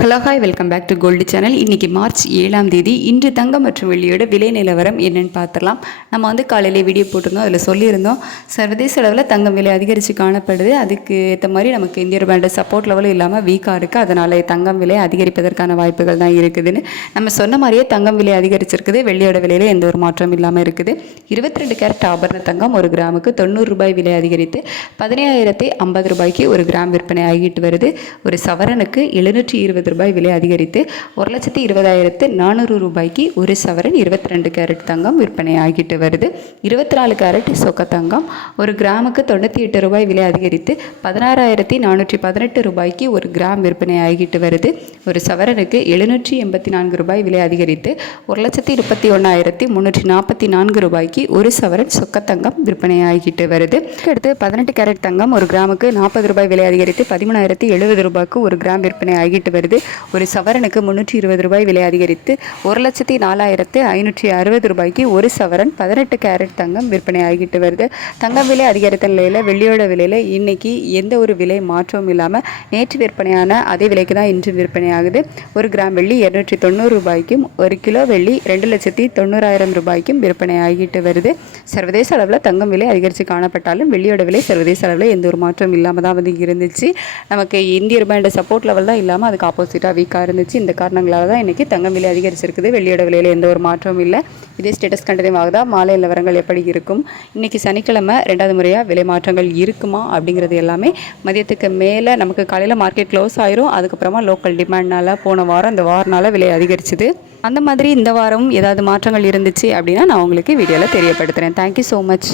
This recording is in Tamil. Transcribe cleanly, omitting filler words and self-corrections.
Hello hi, welcome back to gold channel. இன்றைக்கி மார்ச் 7ஆம் தேதி. இன்று தங்கம் மற்றும் வெள்ளியோட விலை நிலவரம் என்னென்னு பார்த்துடலாம். நம்ம காலையிலே வீடியோ போட்டிருந்தோம். அதில் சொல்லியிருந்தோம், சர்வதேச அளவில் தங்கம் விலை அதிகரித்து காணப்படுது. அதுக்கு ஏற்ற மாதிரி நமக்கு இந்திய ரூபாயோட சப்போர்ட் லெவலும் இல்லாமல் வீக்காக இருக்குது. அதனால் தங்கம் விலை அதிகரிப்பதற்கான வாய்ப்புகள் தான் இருக்குதுன்னு நம்ம சொன்ன மாதிரியே தங்கம் விலை அதிகரிச்சிருக்குது. வெள்ளியோட விலையில் எந்த ஒரு மாற்றம் இல்லாமல் இருக்குது. 22 கேரட் ஆபரண தங்கம் ஒரு கிராமுக்கு 90 ரூபாய் விலை அதிகரித்து 17,050 ரூபாய்க்கு ஒரு கிராம் விற்பனை ஆகிட்டு வருது. ஒரு சவரனுக்கு 720 ரூபாய் விலை அதிகரித்து 1,20,400 ரூபாய்க்கு ஒரு சவரன் 22 கேரட் தங்கம் விற்பனை ஆகிட்டு வருது. 24 கேரட் சொக்க தங்கம் ஒரு கிராமுக்கு 98 ரூபாய் விலை அதிகரித்து 16,418 ரூபாய்க்கு ஒரு கிராம் விற்பனை ஆகிட்டு வருது. ஒரு சவரனுக்கு 784 ரூபாய் விலை அதிகரித்து 1,31,344 ரூபாய்க்கு ஒரு சவரன் சொக்க தங்கம் விற்பனை ஆகிட்டு வருது. அடுத்து 18 கேரட் தங்கம் ஒரு கிராமுக்கு 40 ரூபாய் விலை அதிகரித்து 13,070 ரூபாய்க்கு ஒரு கிராம் விற்பனை ஆகிட்டு வருது. ஒரு சவரனுக்கு 320 ரூபாய் விலை அதிகரித்து 1,04,560 ரூபாய்க்கு ஒரு சவரன் 18 கேரட் தங்கம் விற்பனை ஆகிட்டு வருது. தங்கம் விலை அதிகரித்த நிலையில் வெள்ளியோட விலையில் இன்னைக்கு எந்த ஒரு விலை மாற்றமும் இல்லாமல் நேற்று விற்பனையான அதே விலைக்கு தான் இன்று விற்பனை ஆகுது. ஒரு கிராம் வெள்ளி 290 ரூபாய்க்கும் ஒரு கிலோ வெள்ளி 2,90,000 ரூபாய்க்கும் விற்பனை ஆகிட்டு வருது. சர்வதேச அளவில் தங்கம் விலை அதிகரித்து காணப்பட்டாலும் வெள்ளியோட விலை சர்வதேச அளவில் எந்த ஒரு மாற்றம் இல்லாமல் தான் இருந்துச்சு. நமக்கு இந்திய ரூபாயோட சப்போர்ட் லெவல் தான் இல்லாமல் அதுக்கு ஆப்போசிட்டாக வீக்காக இருந்துச்சு. இந்த காரணங்களால் தான் இன்றைக்கி தங்கம் விலை அதிகரிச்சிருக்குது. வெள்ளியோட விலையில் எந்த ஒரு மாற்றமும் இல்லை. இதே ஸ்டேட்டஸ் கண்டினியூ ஆகுதா? மாலை நிலவரங்கள் எப்படி இருக்கும்? இன்றைக்கி சனிக்கிழமை 2வது முறையாக விலை மாற்றங்கள் இருக்குமா அப்படிங்கிறது எல்லாமே மதியத்துக்கு மேலே நமக்கு காலையில் மார்க்கெட் க்ளோஸ் ஆயிரும். அதுக்கப்புறமா லோக்கல் டிமாண்ட்னால போன வாரம் இந்த வாரனால் விலை அதிகரிச்சுது. அந்த மாதிரி இந்த வாரமும் ஏதாவது மாற்றங்கள் இருந்துச்சு அப்படின்னா நான் உங்களுக்கு வீடியோவில் தெரியப்படுத்துகிறேன். Thank you so much.